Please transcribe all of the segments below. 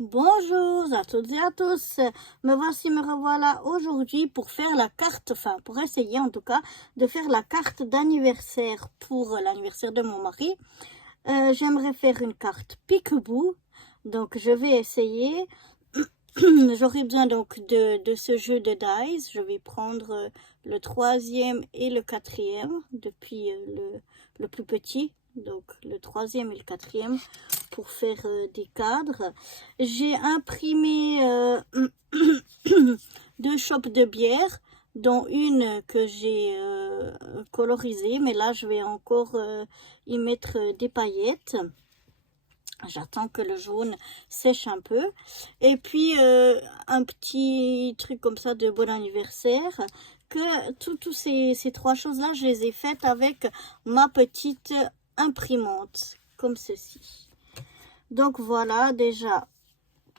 Bonjour à toutes et à tous, me revoilà aujourd'hui pour faire la carte, enfin pour essayer en tout cas de faire la carte d'anniversaire pour l'anniversaire de mon mari. J'aimerais faire une carte peek-a-boo, donc je vais essayer. J'aurai besoin donc de ce jeu de dice. Je vais prendre le 3e et le 4e depuis le plus petit, donc le 3e et le 4e pour faire des cadres. J'ai imprimé 2 chopes de bière, dont une que j'ai colorisée, mais là je vais encore y mettre des paillettes. J'attends que le jaune sèche un peu. Et puis, un petit truc comme ça de bon anniversaire. Que toutes ces 3 choses-là, je les ai faites avec ma petite imprimante, comme ceci. Donc voilà, déjà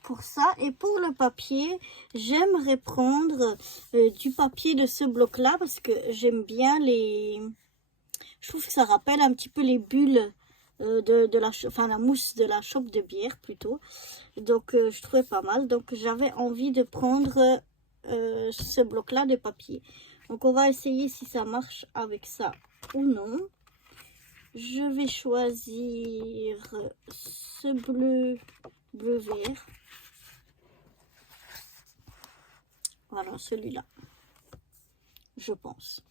pour ça. Et pour le papier, j'aimerais prendre du papier de ce bloc-là parce que j'aime bien les... Je trouve que ça rappelle un petit peu les bulles la mousse de la chope de bière plutôt. Donc je trouvais pas mal. Donc j'avais envie de prendre ce bloc-là de papier. Donc on va essayer si ça marche avec ça ou non. Je vais choisir ce bleu-vert. Voilà, celui-là, je pense.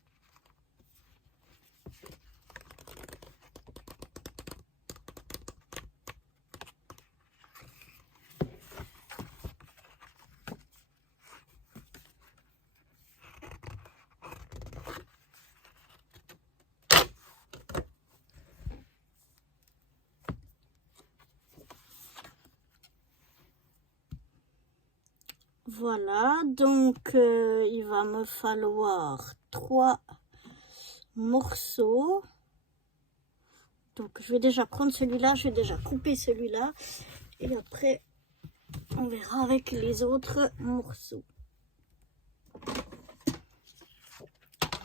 Voilà, donc il va me falloir 3 morceaux. Donc je vais déjà prendre celui-là, je vais déjà couper celui-là. Et après, on verra avec les autres morceaux.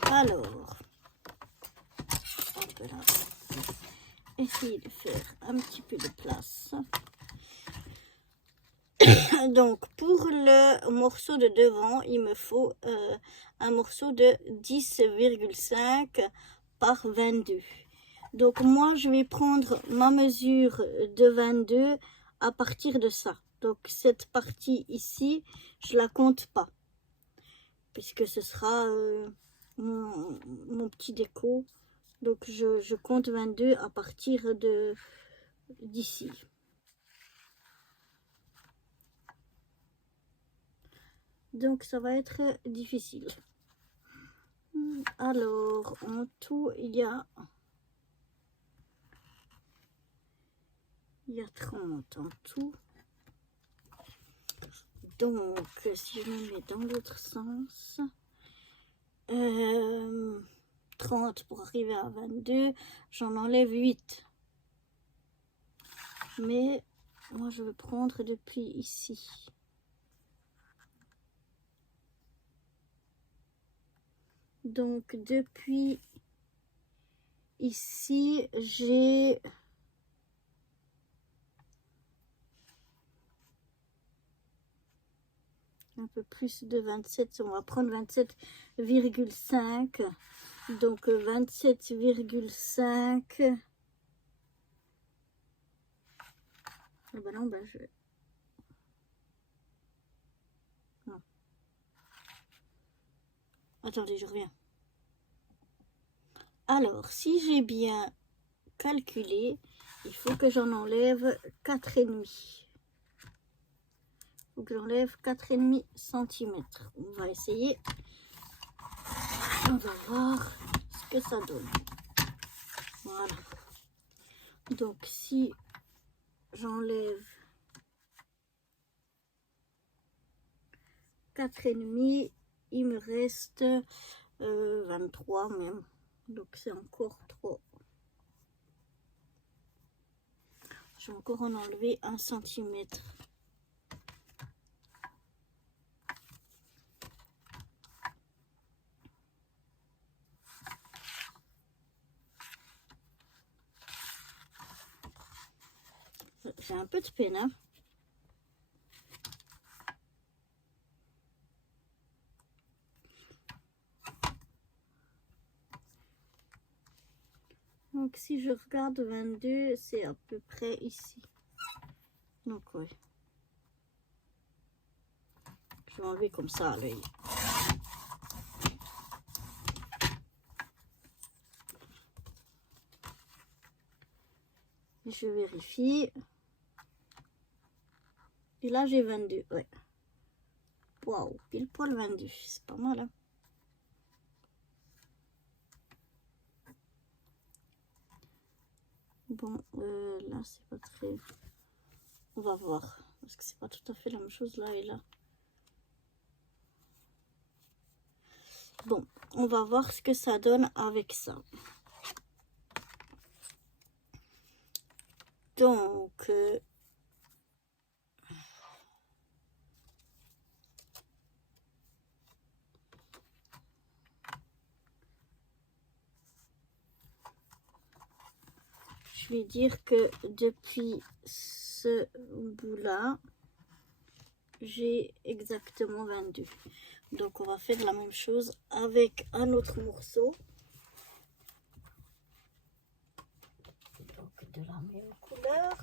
Alors, hop là. Essayer de faire un petit peu de place. Donc pour le morceau de devant, il me faut un morceau de 10,5 par 22. Donc moi je vais prendre ma mesure de 22 à partir de ça. Donc cette partie ici, je la compte pas, puisque ce sera mon petit déco. Donc je compte 22 à partir d'ici. Donc ça va être difficile. Alors en tout il y a 30 en tout. Donc si je me mets dans l'autre sens, 30 pour arriver à 22, j'en enlève 8. Mais moi je vais prendre depuis ici. Donc depuis ici, j'ai un peu plus de 27. On va prendre 27,5. Donc 27,5. Ah ben non, ben je... Non. Attendez, je reviens. Alors, si j'ai bien calculé, il faut que j'en enlève 4,5. Il faut que j'enlève 4,5 cm. On va essayer. On va voir ce que ça donne. Voilà. Donc, si j'enlève 4,5, il me reste 23 même. Donc, c'est encore trop. Je vais encore en enlever 1 cm. J'ai un peu de peine, hein. Donc si je regarde 22, c'est à peu près ici. Donc oui. Je vais enlever comme ça à l'œil. Je vérifie. Et là j'ai 22. Ouais. Waouh, pile poil 22. C'est pas mal, hein. Bon, là c'est pas très... On va voir. Parce que c'est pas tout à fait la même chose là et là. Bon, on va voir ce que ça donne avec ça. Donc, je vais dire que depuis ce bout-là, j'ai exactement 22. Donc, on va faire la même chose avec un autre morceau. Donc, de la même couleur.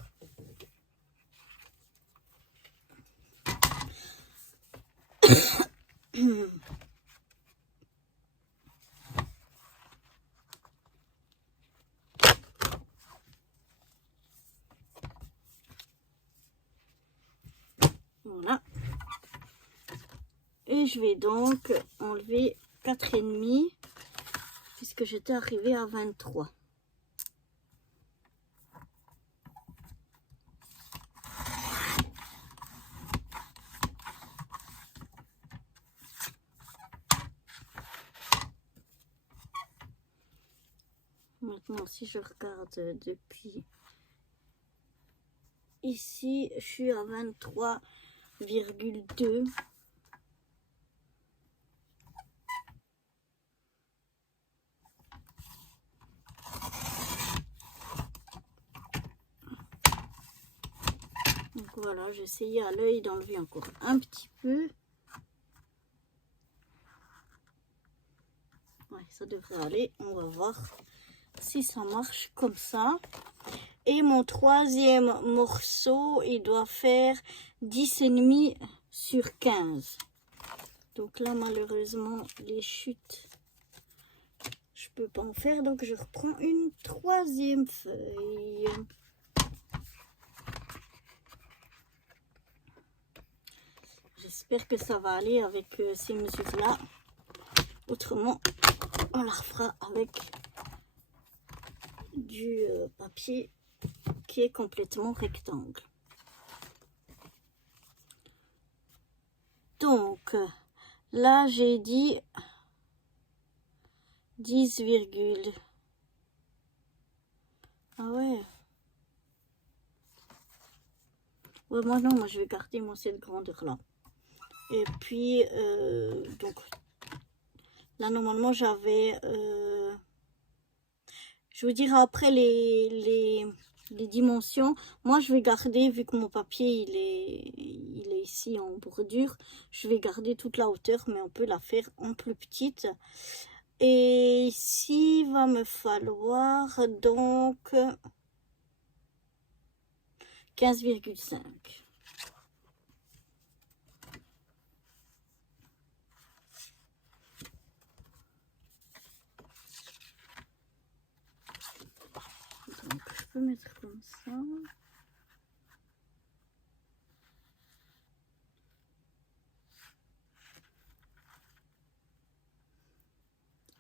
Voilà. Et je vais donc enlever 4,5 puisque j'étais arrivée à 23. Maintenant, si je regarde depuis ici, je suis à 23,2. Donc voilà, j'ai essayé à l'œil d'enlever encore un petit peu. Ouais, ça devrait aller. On va voir si ça marche comme ça. Et mon troisième morceau, il doit faire 10,5 sur 15. Donc là, malheureusement, les chutes, je peux pas en faire. Donc je reprends une troisième feuille. J'espère que ça va aller avec ces mesures-là. Autrement, on la refera avec du papier qui est complètement rectangle. Donc, là, j'ai dit 10, ah ouais. Ouais, moi non, moi je vais garder cette grandeur-là. Et puis, donc, là, normalement, j'avais... je vous dirai après les dimensions. Moi, je vais garder, vu que mon papier, il est ici en bordure, je vais garder toute la hauteur, mais on peut la faire en plus petite. Et ici, il va me falloir donc 15,5. Donc, je peux mettre comme ça.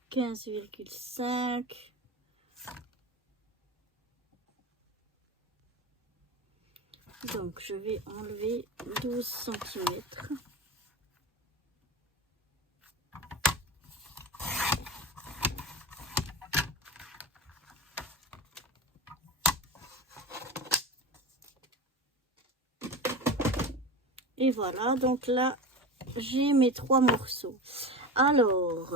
« 15,5 ». Donc, je vais enlever 12 cm. Et voilà, donc là, j'ai mes 3 morceaux. Alors,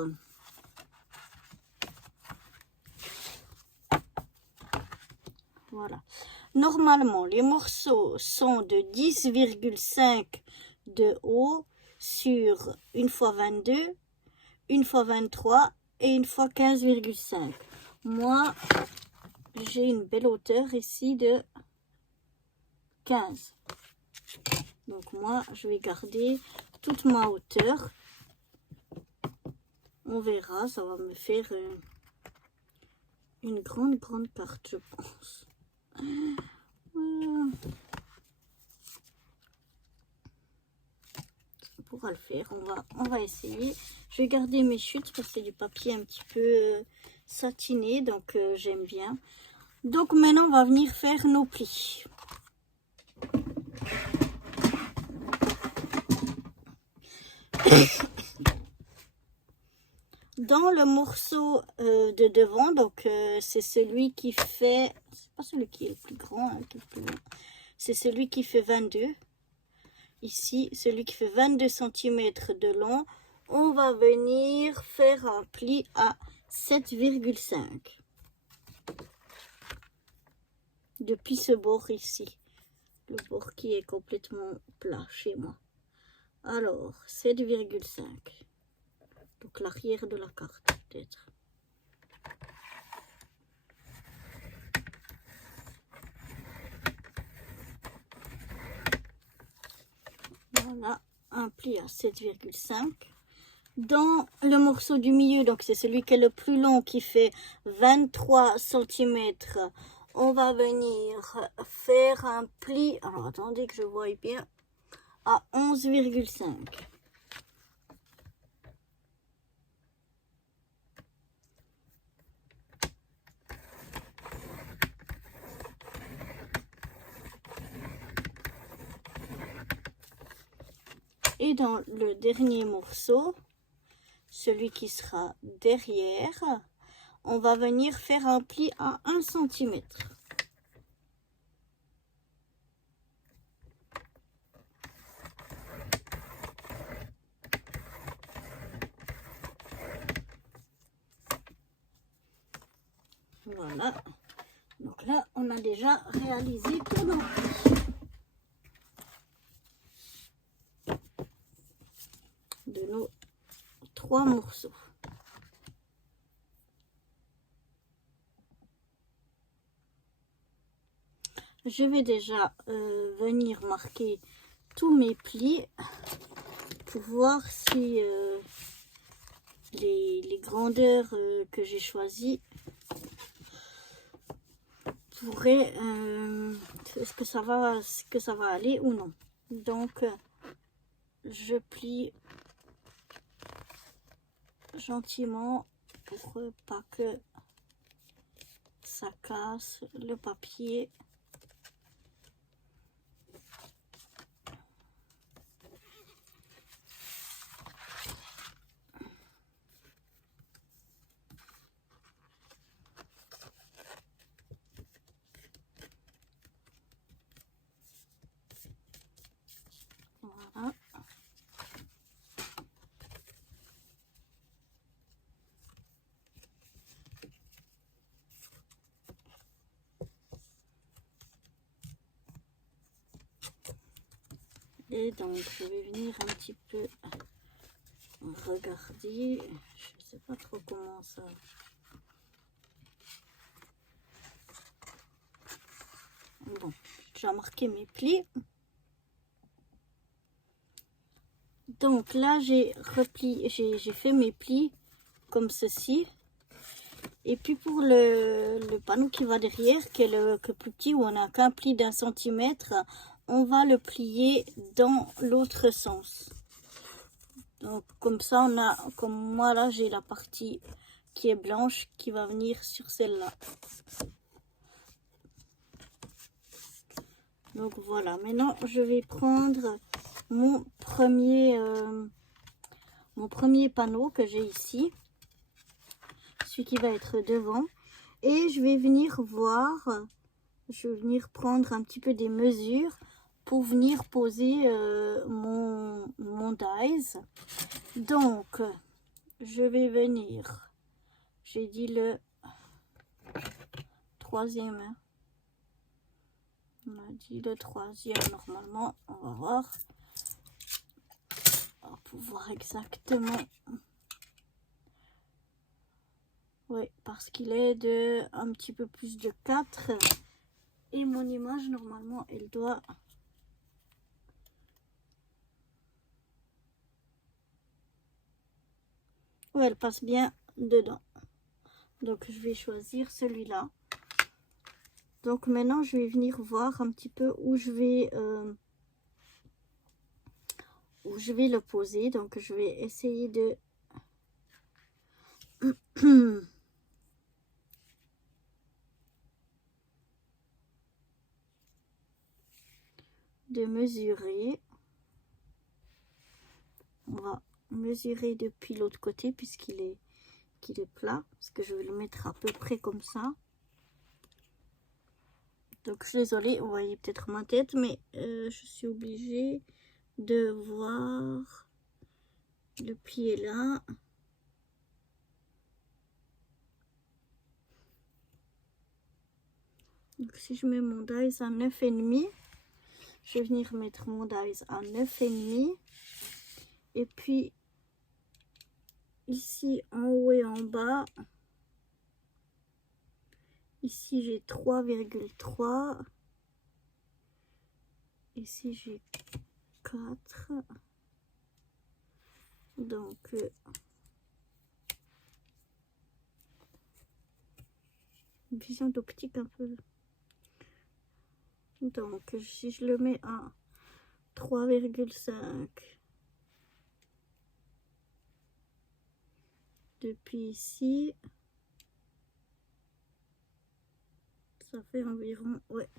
voilà. Normalement, les morceaux sont de 10,5 de haut sur 1 x 22, 1 x 23 et 1 x 15,5. Moi, j'ai une belle hauteur ici de 15. Donc moi, je vais garder toute ma hauteur. On verra, ça va me faire une grande carte, je pense. Voilà. Ça pourra le faire, on va essayer. Je vais garder mes chutes parce que c'est du papier un petit peu satiné, donc j'aime bien. Donc maintenant, on va venir faire nos plis. Dans le morceau de devant, donc c'est celui qui fait, c'est pas celui qui est le plus grand, hein, c'est celui qui fait 22. Ici, celui qui fait 22 cm de long, on va venir faire un pli à 7,5. Depuis ce bord ici, le bord qui est complètement plat chez moi. Alors, 7,5. Donc l'arrière de la carte peut-être. Voilà, un pli à 7,5. Dans le morceau du milieu, donc c'est celui qui est le plus long, qui fait 23 cm, on va venir faire un pli, alors attendez que je voie bien, à 11,5. Et dans le dernier morceau, celui qui sera derrière, on va venir faire un pli à 1 cm. Voilà. Donc là, on a déjà réalisé tout notre pli. De nos 3 morceaux. Je vais déjà venir marquer tous mes plis pour voir si les grandeurs que j'ai choisies pourraient est-ce que ça va aller ou non. Donc je plie gentiment pour pas que ça casse le papier. Voilà. Et donc je vais venir un petit peu regarder, je sais pas trop comment ça. Bon, j'ai déjà marqué mes plis. Donc là j'ai fait mes plis comme ceci. Et puis pour le panneau qui va derrière, qui est le plus petit, où on n'a qu'un pli d'1 centimètre, on va le plier dans l'autre sens. Donc comme ça, on a, comme moi là, j'ai la partie qui est blanche qui va venir sur celle-là. Donc voilà, maintenant je vais prendre mon premier panneau que j'ai ici, celui qui va être devant, et je vais venir voir, je vais venir prendre un petit peu des mesures pour venir poser mon dies. Donc je vais venir, j'ai dit le troisième, hein. On a dit le troisième normalement, on va voir. On va pouvoir exactement. Oui, parce qu'il est de un petit peu plus de 4. Et mon image, normalement, elle doit... Oui, elle passe bien dedans. Donc, je vais choisir celui-là. Donc, maintenant, je vais venir voir un petit peu où je vais le poser. Donc, je vais essayer de... de mesurer. On va mesurer depuis l'autre côté puisqu'il est plat, parce que je vais le mettre à peu près comme ça. Donc je suis désolée, vous voyez peut-être ma tête, mais je suis obligée de voir le pied là. Donc si je mets mon dies à 9,5, je vais venir mettre mon dies à 9,5. Et puis ici en haut et en bas, ici j'ai 3,3. Ici j'ai 4. Donc vision d'optique un peu. Donc si je le mets à 3,5 depuis ici, ça fait environ, ouais.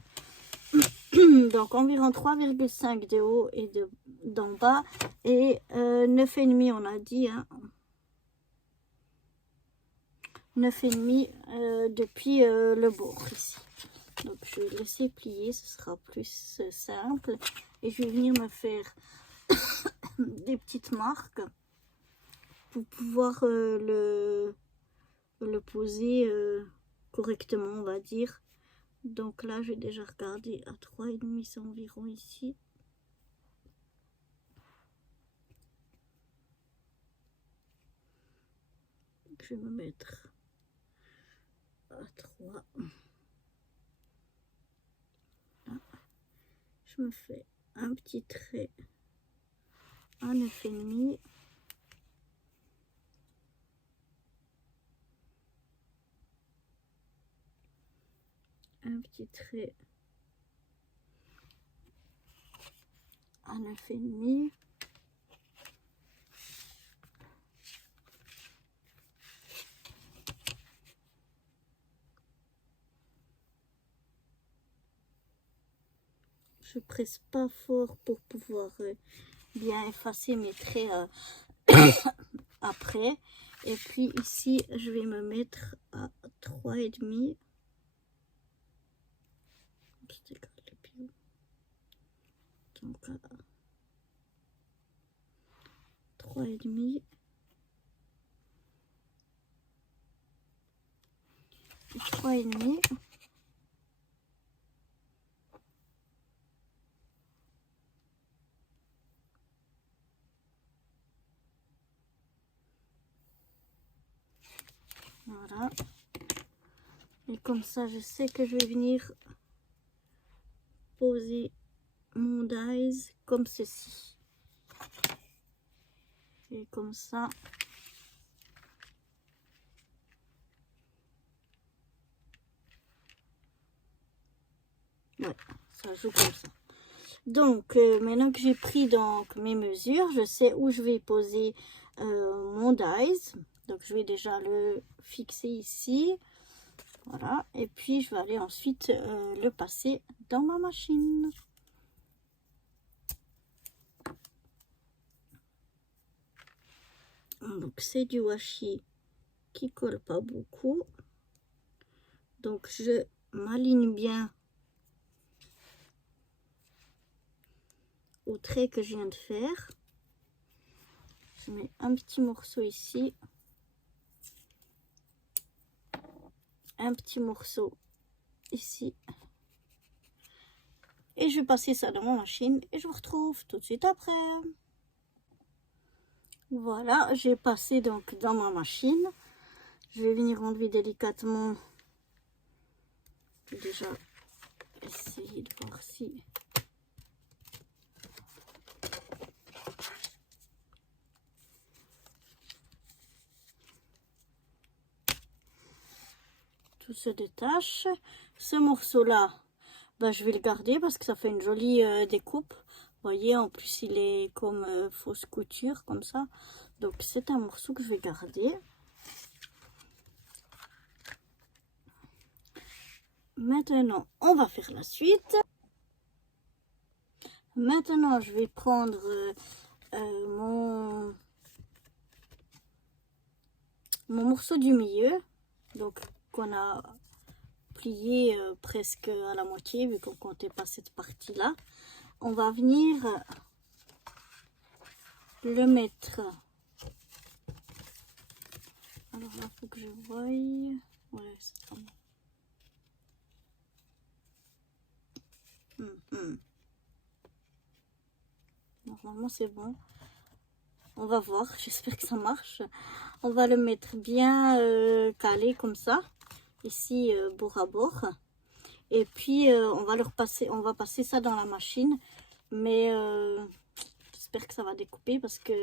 Donc environ 3,5 de haut et d'en bas, et 9,5 on a dit, hein. 9,5 depuis le bord ici. Donc je vais laisser plier, ce sera plus simple. Et je vais venir me faire des petites marques pour pouvoir le poser correctement, on va dire. Donc là, j'ai déjà regardé à 3,5, c'est environ ici. Je vais me mettre à 3. Je me fais un petit trait à 9,5. Un petit trait à 9,5. Je presse pas fort pour pouvoir bien effacer mes traits après. Et puis ici, je vais me mettre à 3,5. Donc 3,5. 3,5. Voilà. Et comme ça, je sais que je vais venir poser mon dies comme ceci. Et comme ça. Ouais, ça joue comme ça. Donc, maintenant que j'ai pris donc mes mesures, je sais où je vais poser mon dies. Donc, je vais déjà le fixer ici. Voilà. Et puis, je vais aller ensuite le passer dans ma machine. Donc, c'est du washi qui colle pas beaucoup. Donc, je m'aligne bien au trait que je viens de faire. Je mets un petit morceau ici. Un petit morceau ici. Et je vais passer ça dans ma machine et je vous retrouve tout de suite après. Voilà, j'ai passé donc dans ma machine. Je vais venir enlever délicatement. Je vais déjà essayer de voir si... tout se détache. Ce morceau-là, ben, je vais le garder parce que ça fait une jolie découpe. Vous voyez, en plus, il est comme fausse couture, comme ça. Donc, c'est un morceau que je vais garder. Maintenant, on va faire la suite. Maintenant, je vais prendre mon morceau du milieu. Donc, qu'on a plié presque à la moitié, vu qu'on comptait pas cette partie-là. On va venir le mettre. Alors là, il faut que je voie. Ouais, c'est pas bon. Normalement, c'est bon. On va voir. J'espère que ça marche. On va le mettre bien calé comme ça. Ici, bord à bord. Et puis, on va le repasser. On va passer ça dans la machine. Mais j'espère que ça va découper parce que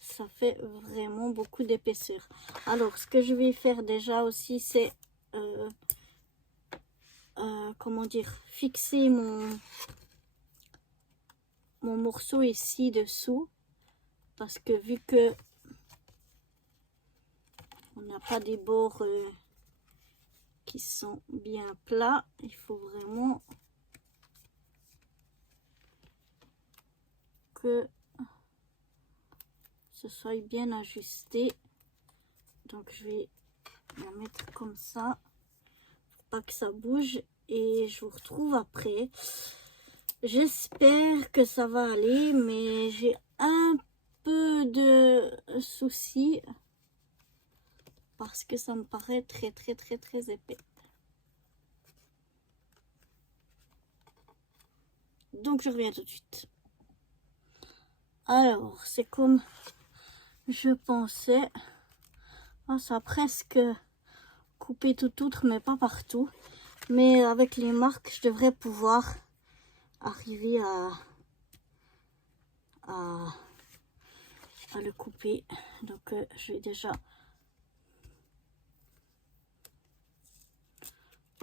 ça fait vraiment beaucoup d'épaisseur. Alors, ce que je vais faire déjà aussi, c'est comment dire, fixer mon morceau ici dessous. Parce que vu que on n'a pas des bords qui sont bien plats, il faut vraiment que ce soit bien ajusté. Donc je vais la mettre comme ça, pour pas que ça bouge, et je vous retrouve après. J'espère que ça va aller, mais j'ai un peu de soucis parce que ça me paraît très épais. Donc je reviens tout de suite. Alors, c'est comme je pensais. Oh, ça a presque coupé tout outre, mais pas partout. Mais avec les marques, je devrais pouvoir arriver à le couper. Donc, je vais déjà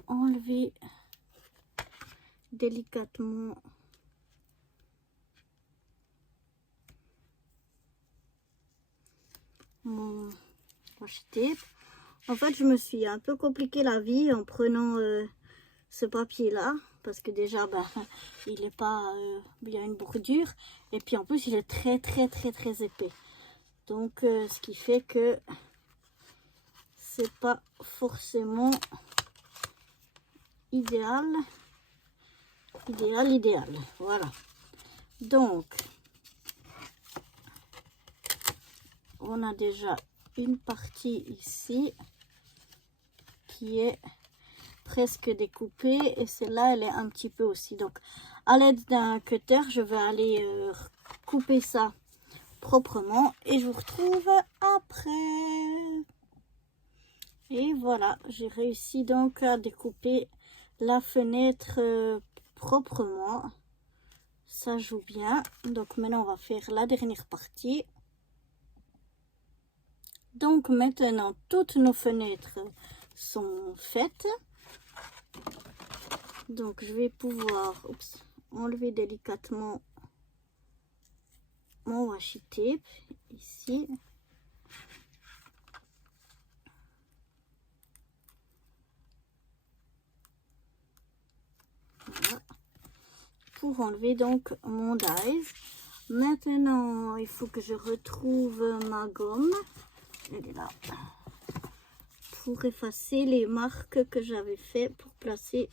enlever délicatement mon washi tape. En fait, je me suis un peu compliqué la vie en prenant ce papier là, parce que déjà ben il est pas il y a une bordure, et puis en plus il est très épais. Donc ce qui fait que c'est pas forcément idéal. Voilà. Donc on a déjà une partie ici qui est presque découpée, et celle-là elle est un petit peu aussi. Donc à l'aide d'un cutter, je vais aller couper ça proprement et je vous retrouve après. Et voilà, j'ai réussi donc à découper la fenêtre proprement. Ça joue bien. Donc maintenant on va faire la dernière partie. Donc maintenant toutes nos fenêtres sont faites. Donc je vais pouvoir enlever délicatement mon washi tape ici. Voilà. Pour enlever donc mon dies. Maintenant il faut que je retrouve ma gomme. Elle est là. Pour effacer les marques que j'avais fait pour placer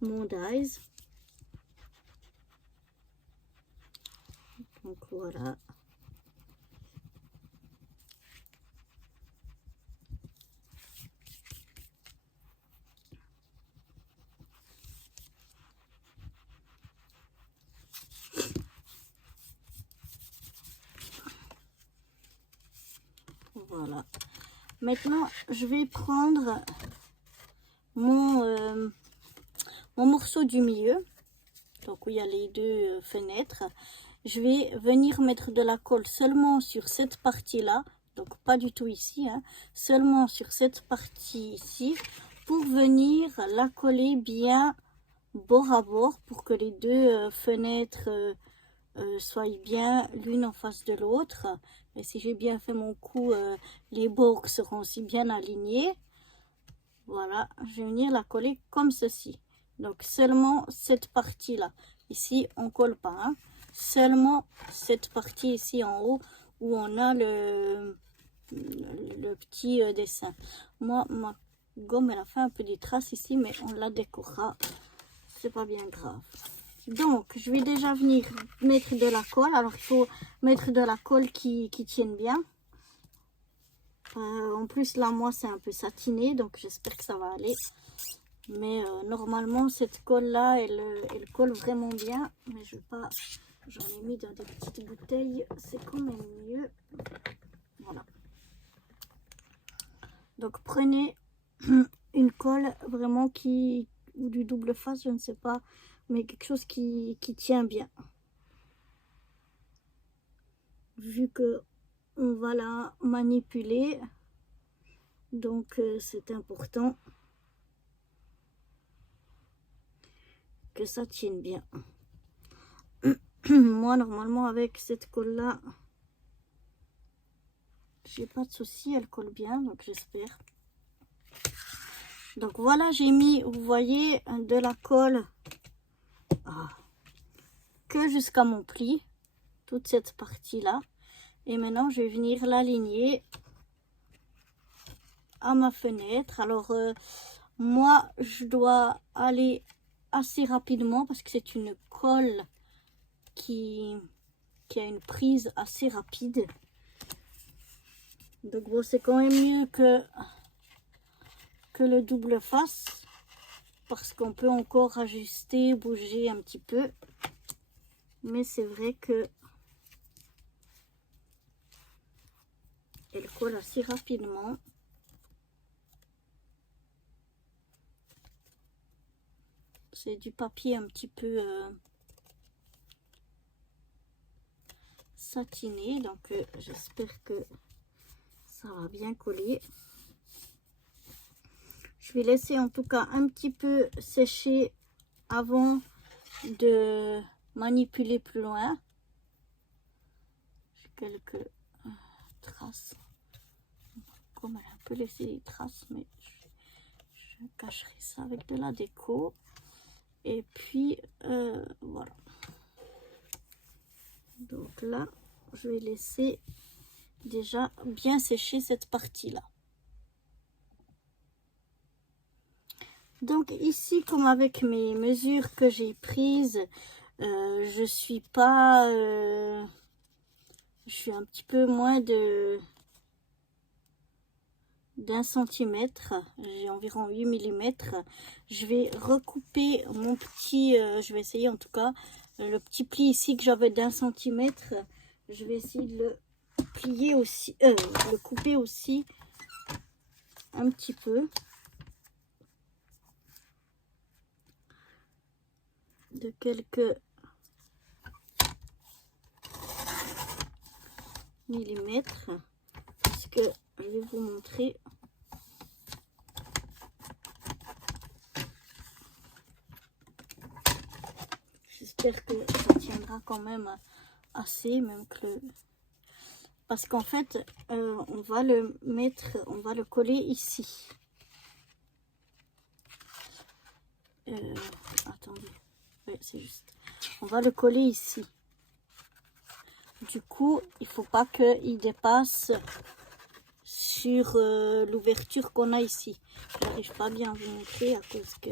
mon dies. Donc voilà. Voilà. Maintenant, je vais prendre mon morceau du milieu, donc où il y a les deux fenêtres. Je vais venir mettre de la colle seulement sur cette partie-là, donc pas du tout ici, hein, seulement sur cette partie ici, pour venir la coller bien bord à bord, pour que les deux fenêtres soient bien l'une en face de l'autre. Et si j'ai bien fait mon coup, les bords seront aussi bien alignés. Voilà, je vais venir la coller comme ceci. Donc seulement cette partie-là. Ici, on colle pas, hein. Seulement cette partie ici en haut où on a le petit dessin. Moi, ma gomme, elle a fait un peu des traces ici, mais on la décorera. C'est pas bien grave. Donc, je vais déjà venir mettre de la colle. Alors, il faut mettre de la colle qui tienne bien. En plus, là, moi, c'est un peu satiné, donc j'espère que ça va aller. Mais normalement, cette colle-là, elle colle vraiment bien. Mais je vais pas... J'en ai mis dans des petites bouteilles. C'est quand même mieux. Voilà. Donc, prenez une colle vraiment ou du double face, je ne sais pas. Mais quelque chose qui tient bien. Vu que on va la manipuler. Donc, c'est important que ça tienne bien. Moi, normalement, avec cette colle-là, j'ai pas de souci, elle colle bien, donc j'espère. Donc voilà, j'ai mis, vous voyez, de la colle que jusqu'à mon pli, toute cette partie-là. Et maintenant, je vais venir l'aligner à ma fenêtre. Alors, moi, je dois aller assez rapidement parce que c'est une colle qui a une prise assez rapide. Donc bon, c'est quand même mieux que le double face parce qu'on peut encore ajuster, bouger un petit peu. Mais c'est vrai que elle colle assez rapidement. C'est du papier un petit peu satiné, donc j'espère que ça va bien coller. Je vais laisser en tout cas un petit peu sécher avant de manipuler plus loin. J'ai quelques traces. Comme elle a un peu laissé des traces, mais je cacherai ça avec de la déco. Et puis voilà. Donc là, je vais laisser déjà bien sécher cette partie-là. Donc ici, comme avec mes mesures que j'ai prises, je suis pas... je suis un petit peu moins d'un centimètre. J'ai environ 8 mm. Je vais recouper mon petit... je vais essayer en tout cas, le petit pli ici que j'avais d'1 centimètre. Je vais essayer de le plier aussi, le couper aussi un petit peu. De quelques millimètres, parce que je vais vous montrer. J'espère que ça tiendra quand même assez, même que le... Parce qu'en fait, on va le mettre, on va le coller ici. Attendez, ouais, c'est juste. On va le coller ici. Du coup, il faut pas qu'il dépasse sur l'ouverture qu'on a ici. Je n'arrive pas bien à vous montrer à cause que...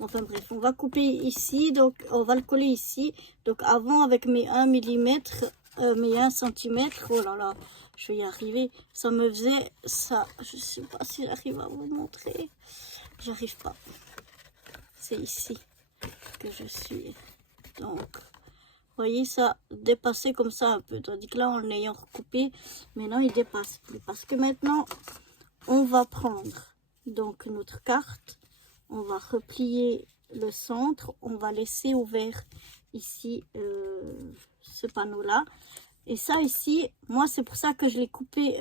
Enfin bref, on va couper ici, donc on va le coller ici. Donc avant, avec mes 1 mm, mes 1 cm, oh là là, je vais y arriver. Ça me faisait ça. Je ne sais pas si j'arrive à vous montrer. J'arrive pas. C'est ici que je suis. Donc voyez, ça dépassait comme ça un peu. Tandis que là, en l'ayant recoupé, maintenant, il dépasse plus. Parce que maintenant, on va prendre donc notre carte. On va replier le centre. On va laisser ouvert ici ce panneau-là. Et ça ici, moi, c'est pour ça que je l'ai coupé.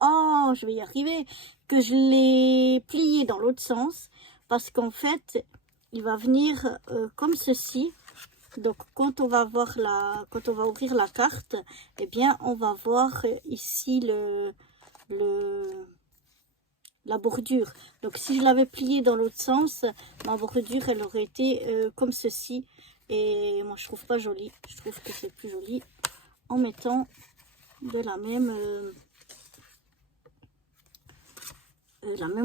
Oh, je vais y arriver. Que je l'ai plié dans l'autre sens. Parce qu'en fait, il va venir comme ceci. Donc, quand on va ouvrir la carte, eh bien, on va voir ici la bordure. Donc, si je l'avais plié dans l'autre sens, ma bordure, elle aurait été comme ceci. Et moi, je trouve pas joli. Je trouve que c'est plus joli en mettant de la même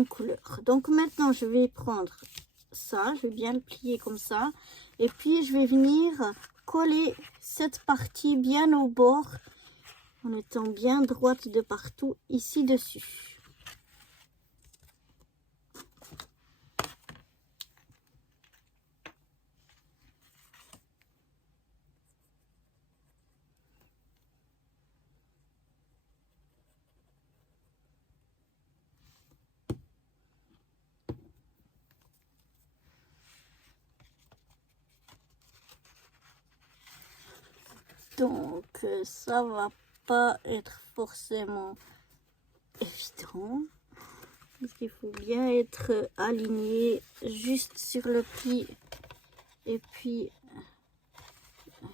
couleur. Donc, maintenant, je vais prendre ça, je vais bien le plier comme ça, et puis je vais venir coller cette partie bien au bord en étant bien droite de partout ici dessus. Donc ça va pas être forcément évident, parce qu'il faut bien être aligné juste sur le pli et puis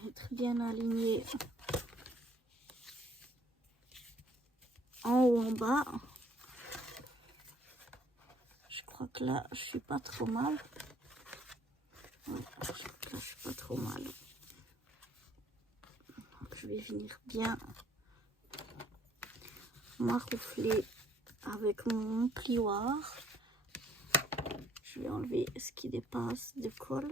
être bien aligné en haut en bas. Je crois que là je suis pas trop mal. Ouais, je crois que là je suis pas trop mal. Donc je vais venir bien m'arroufler avec mon plioir. Je vais enlever ce qui dépasse de colle.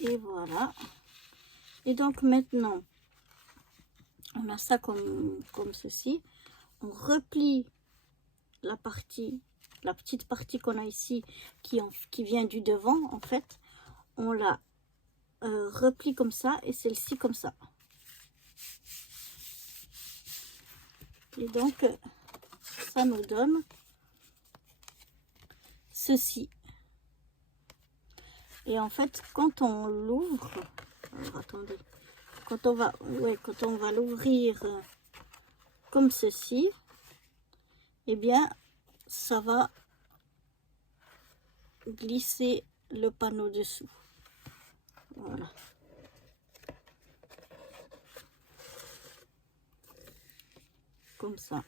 Et voilà. Et donc maintenant, on a ça comme ceci. On replie la petite partie qu'on a ici, qui vient du devant en fait. On la replie comme ça et celle-ci comme ça. Et donc, ça nous donne ceci. Et en fait, quand on l'ouvre, attendez, quand on va l'ouvrir comme ceci, eh bien, ça va glisser le panneau dessous. Voilà. Comme ça.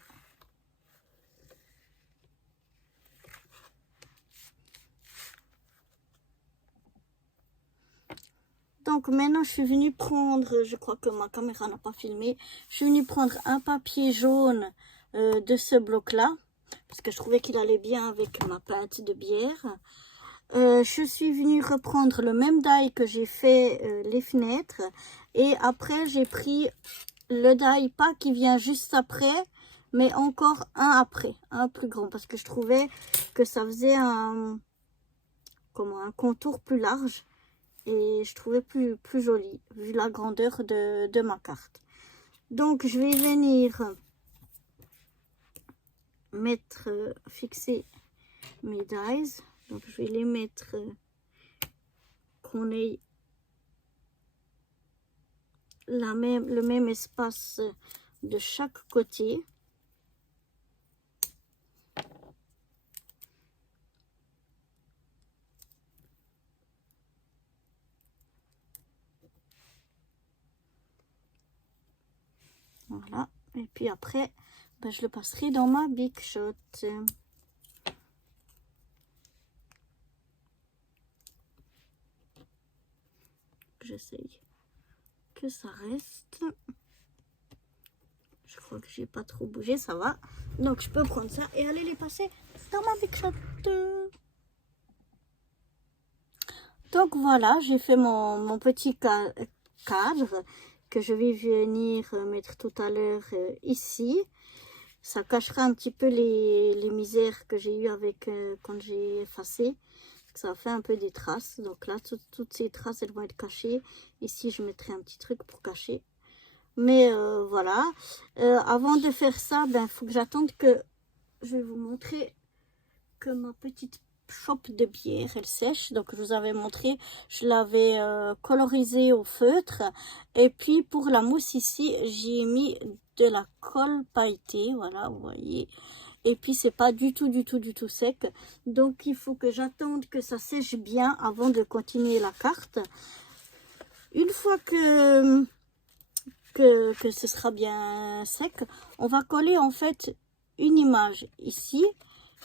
Donc maintenant je suis venue prendre, je crois que ma caméra n'a pas filmé, je suis venue prendre un papier jaune de ce bloc là, parce que je trouvais qu'il allait bien avec ma pinte de bière. Je suis venue reprendre le même die que j'ai fait les fenêtres, et après j'ai pris le die pas qui vient juste après, mais encore un après, un plus grand, parce que je trouvais que ça faisait un contour plus large. Et je trouvais plus joli, vu la grandeur de ma carte. Donc, je vais venir fixer mes dies. Donc, je vais les mettre, qu'on ait le même espace de chaque côté. Voilà, et puis après, ben, je le passerai dans ma Big Shot. J'essaye que ça reste. Je crois que j'ai pas trop bougé, ça va. Donc je peux prendre ça et aller les passer dans ma Big Shot. Donc voilà, j'ai fait mon petit cadre que je vais venir mettre tout à l'heure ici. Ça cachera un petit peu les misères que j'ai eues avec quand j'ai effacé. Ça fait un peu des traces. Donc là, toutes ces traces, elles vont être cachées. Ici, je mettrai un petit truc pour cacher. Mais voilà. Avant de faire ça, ben, faut que j'attende que... Je vais vous montrer que ma petite chope de bière, elle sèche. Donc, je vous avais montré, je l'avais colorisée au feutre. Et puis, pour la mousse ici, j'y ai mis de la colle pailletée. Voilà, vous voyez. Et puis, c'est pas du tout sec. Donc, il faut que j'attende que ça sèche bien avant de continuer la carte. Une fois que ce sera bien sec, on va coller en fait une image ici.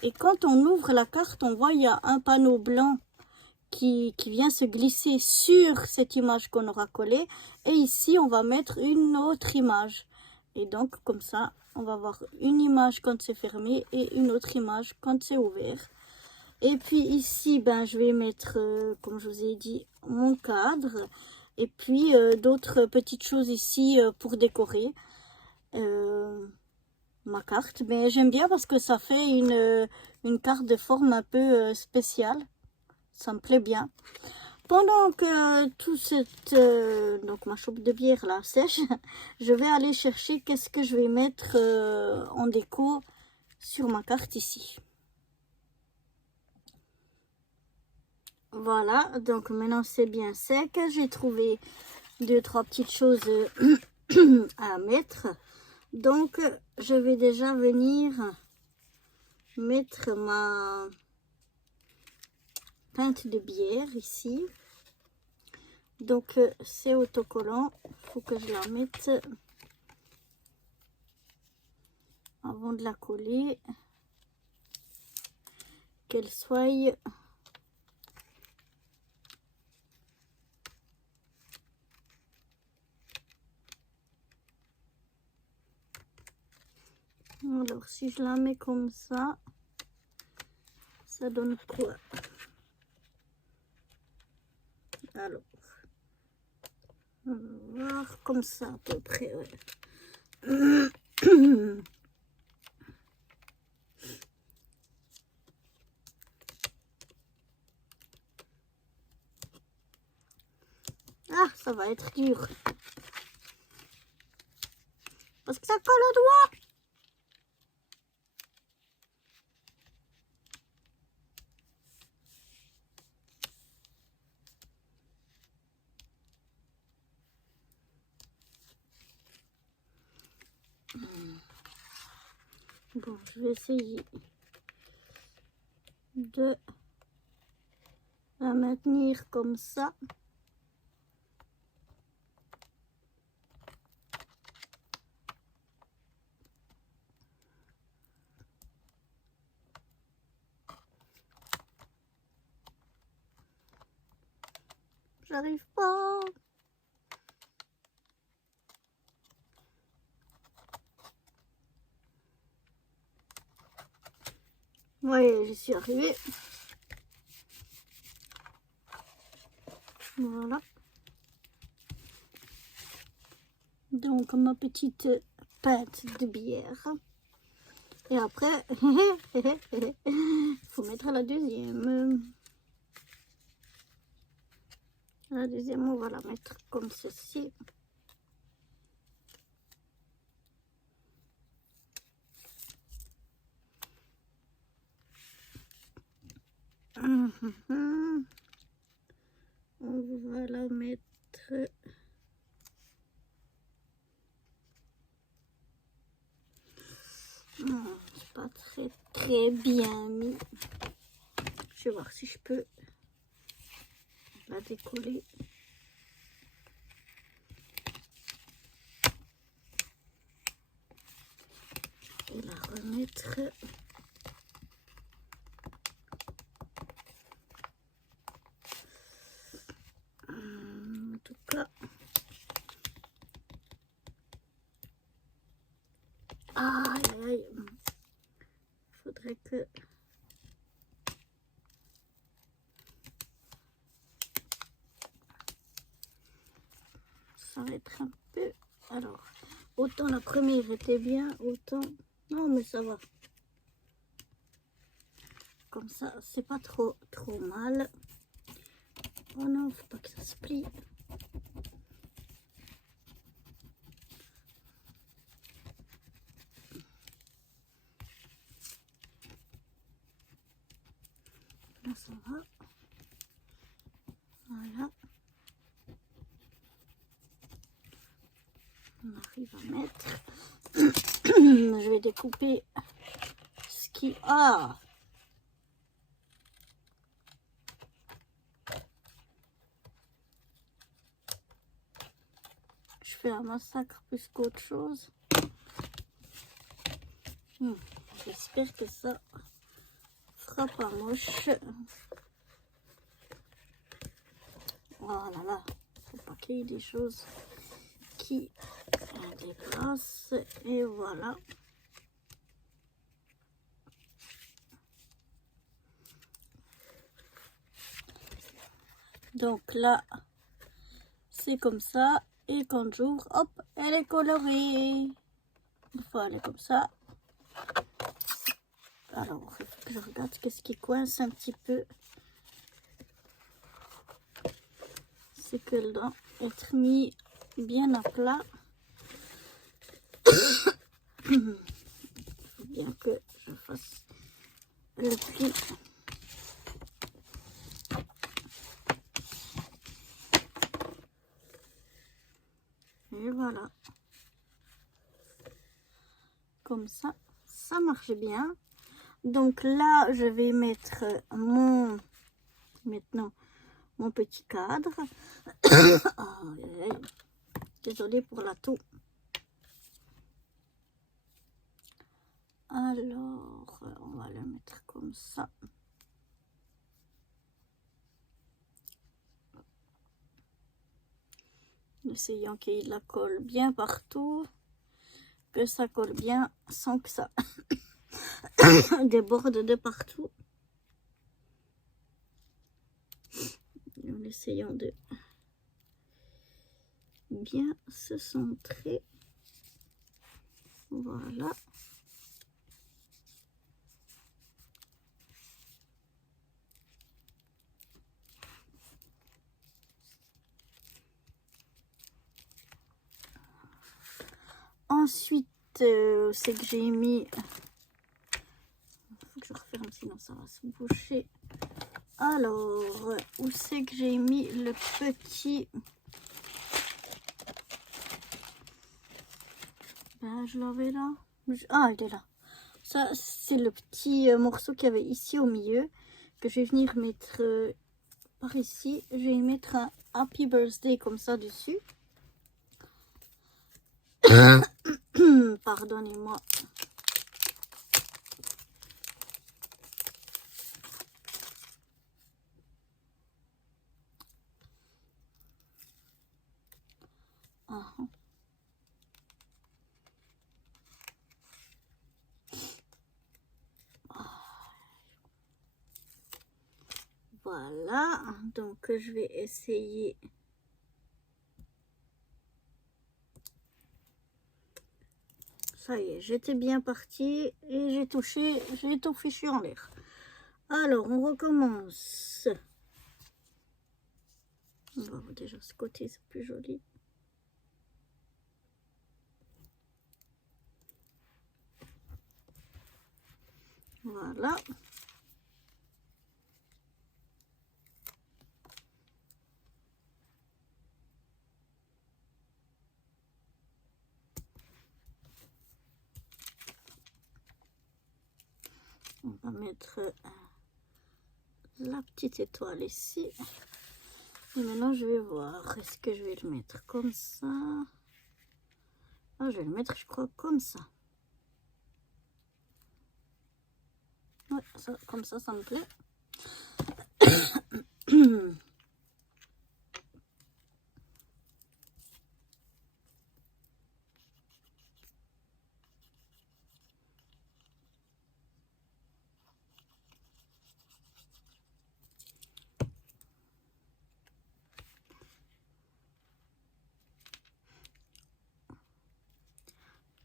Et quand on ouvre la carte, on voit il y a un panneau blanc qui vient se glisser sur cette image qu'on aura collée. Et ici, on va mettre une autre image. Et donc, comme ça, on va avoir une image quand c'est fermé et une autre image quand c'est ouvert. Et puis ici, ben, je vais mettre, comme je vous ai dit, mon cadre. Et puis, d'autres petites choses ici pour décorer ma carte. Mais j'aime bien parce que ça fait une carte de forme un peu spéciale. Ça me plaît bien. Pendant que tout cette donc ma chope de bière là sèche, je vais aller chercher qu'est-ce que je vais mettre en déco sur ma carte ici. Voilà, donc maintenant c'est bien sec. J'ai trouvé 2-3 petites choses à mettre. Donc je vais déjà venir mettre ma pinte de bière ici. Donc c'est autocollant, il faut que je la mette avant de la coller, qu'elle soit alors si je la mets comme ça donne quoi? Alors on va voir comme ça à peu près, ouais. Ah, ça va être dur. Parce que ça colle au doigt. Bon, je vais essayer de la maintenir comme ça. J'arrive pas. Oui, j'y suis arrivée. Voilà. Donc, ma petite pinte de bière. Et après, il faut mettre la deuxième. La deuxième, on va la mettre comme ceci. On va la mettre c'est pas très bien mis. Je vais voir si je peux la décoller et la remettre en tout cas. Aïe aïe, faudrait que ça va être un peu, alors autant la première était bien, autant Non, mais ça va. Comme ça, c'est pas trop mal. Oh non, faut pas que ça se plie. Là, ça va. Voilà. On arrive à mettre. Je vais découper ce qui... Ah! Je fais un massacre plus qu'autre chose. J'espère que ça fera pas moche. Oh là là, faut pas qu'il y ait des choses qui déplacent. Et voilà. Donc là, c'est comme ça. Et quand j'ouvre, hop, elle est colorée. Une fois, elle est comme ça. Alors, il faut que je regarde qu'est-ce qui coince un petit peu. C'est qu'elle doit être mis bien à plat. Il faut bien que je fasse le pli. Et voilà. Comme ça marche bien. Donc là, je vais mettre maintenant mon petit cadre. Oh, désolée pour la toux. Alors, on va le mettre comme ça. Essayons qu'il la colle bien partout. Que ça colle bien sans que ça déborde de partout. En essayant de bien se centrer. Voilà. Ensuite, c'est que j'ai mis... Faut que je referme, sinon ça va se boucher. Alors, où c'est que j'ai mis le petit... Ben, je l'avais là. Ah, il est là. Ça, c'est le petit morceau qu'il y avait ici au milieu, que je vais venir mettre par ici. Je vais mettre un Happy Birthday comme ça dessus. Pardonnez-moi. Ah. Voilà, donc je vais essayer. Ça y est, j'étais bien partie et j'ai touché, j'ai tout fichu en l'air. Alors, on recommence. On va voir déjà ce côté, c'est plus joli. Voilà. On va mettre la petite étoile ici. Et maintenant, je vais voir. Est-ce que je vais le mettre comme ça? Ah, je vais le mettre, je crois, comme ça. Ouais, ça, comme ça me plaît.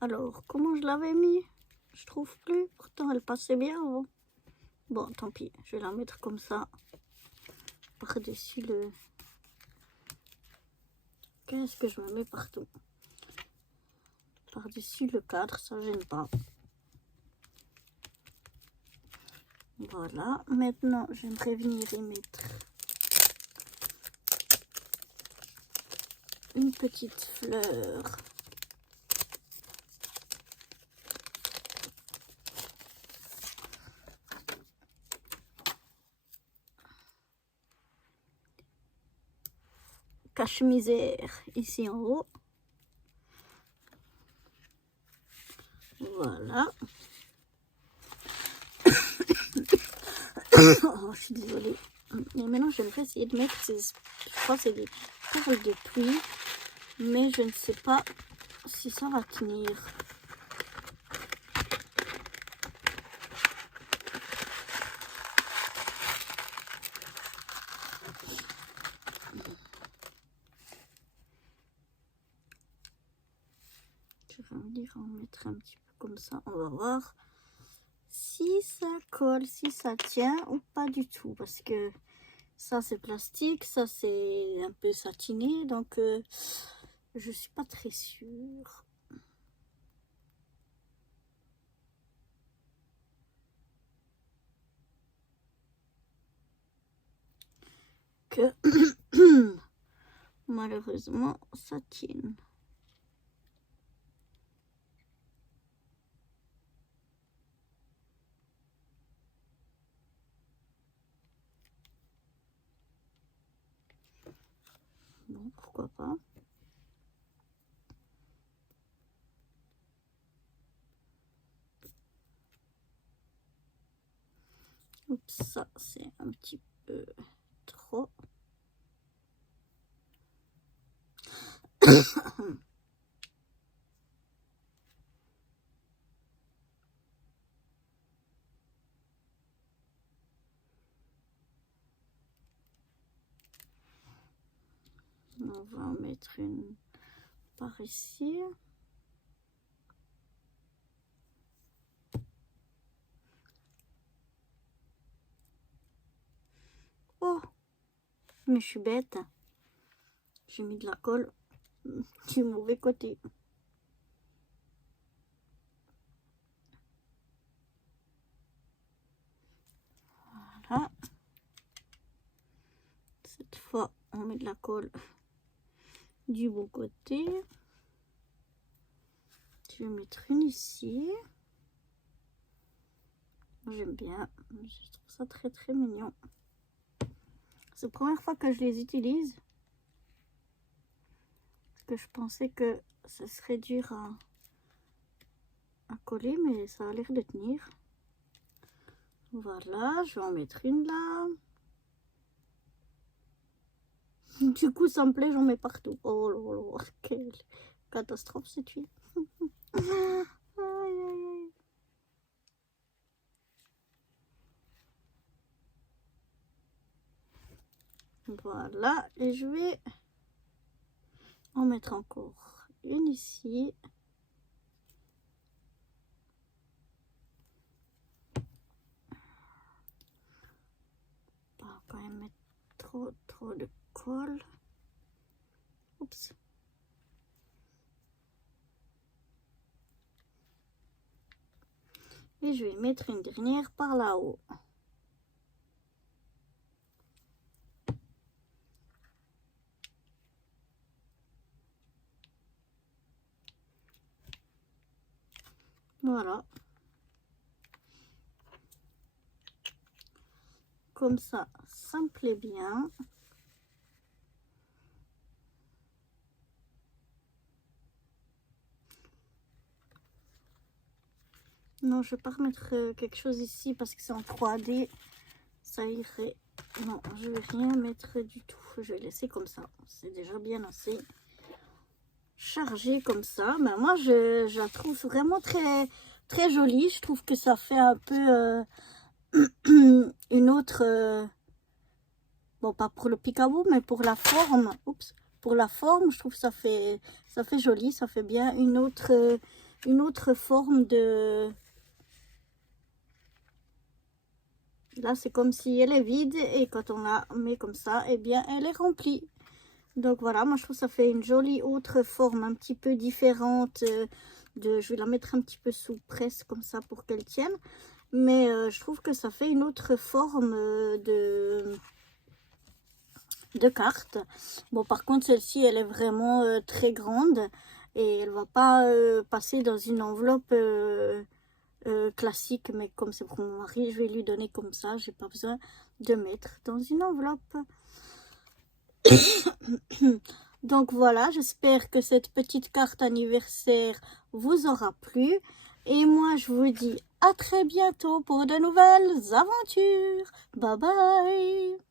Alors, comment je l'avais mis? Je trouve plus. Pourtant, elle passait bien avant. Bon, tant pis. Je vais la mettre comme ça. Par-dessus le... Qu'est-ce que je me mets partout? Par-dessus le cadre, ça gêne pas. Voilà. Maintenant, j'aimerais venir y mettre une petite fleur. Cache-misère ici en haut. Voilà. Oh, je suis désolée. Et maintenant, j'aimerais essayer de mettre ces... Je crois que c'est des perles de pluie. Mais je ne sais pas si ça va tenir. Je vais venir en mettre un petit peu comme ça. On va voir si ça colle, si ça tient ou pas du tout. Parce que ça, c'est plastique. Ça, c'est un peu satiné. Donc, je suis pas très sûre. Que malheureusement, ça tienne. Bon, pourquoi pas. Oups, ça, c'est un petit peu trop. On va en mettre une par ici. Oh, mais je suis bête. J'ai mis de la colle du mauvais côté. Voilà. Cette fois, on met de la colle du bon côté. Je vais mettre une ici. J'aime bien. Je trouve ça très très mignon. C'est la première fois que je les utilise. Parce que je pensais que ce serait dur à coller, mais ça a l'air de tenir. Voilà, je vais en mettre une là. Du coup, ça me plaît, j'en mets partout. Oh là là, quelle catastrophe cette fille. Aïe, aïe, aïe. Voilà, et je vais en mettre encore une ici. Pas quand même mettre trop de colle. Oups. Et je vais mettre une dernière par là-haut. Voilà. Comme ça me plaît bien. Non, je vais pas remettre quelque chose ici parce que c'est en 3D. Ça irait. Non, je vais rien mettre du tout. Je vais laisser comme ça. C'est déjà bien assez chargé comme ça. Mais moi, je la trouve vraiment très, très jolie. Je trouve que ça fait un peu une autre... bon, pas pour le picabo, mais pour la forme. Oups. Pour la forme, je trouve que ça fait joli. Ça fait bien une autre forme de Là, c'est comme si elle est vide et quand on la met comme ça, eh bien, elle est remplie. Donc voilà, moi je trouve que ça fait une jolie autre forme un petit peu différente. Je vais la mettre un petit peu sous presse comme ça pour qu'elle tienne. Mais je trouve que ça fait une autre forme de carte. Bon, par contre, celle-ci, elle est vraiment très grande et elle va pas passer dans une enveloppe classique. Mais comme c'est pour mon mari, je vais lui donner comme ça. J'ai pas besoin de mettre dans une enveloppe. Donc voilà, j'espère que cette petite carte anniversaire vous aura plu. Et moi, je vous dis à très bientôt pour de nouvelles aventures. Bye bye!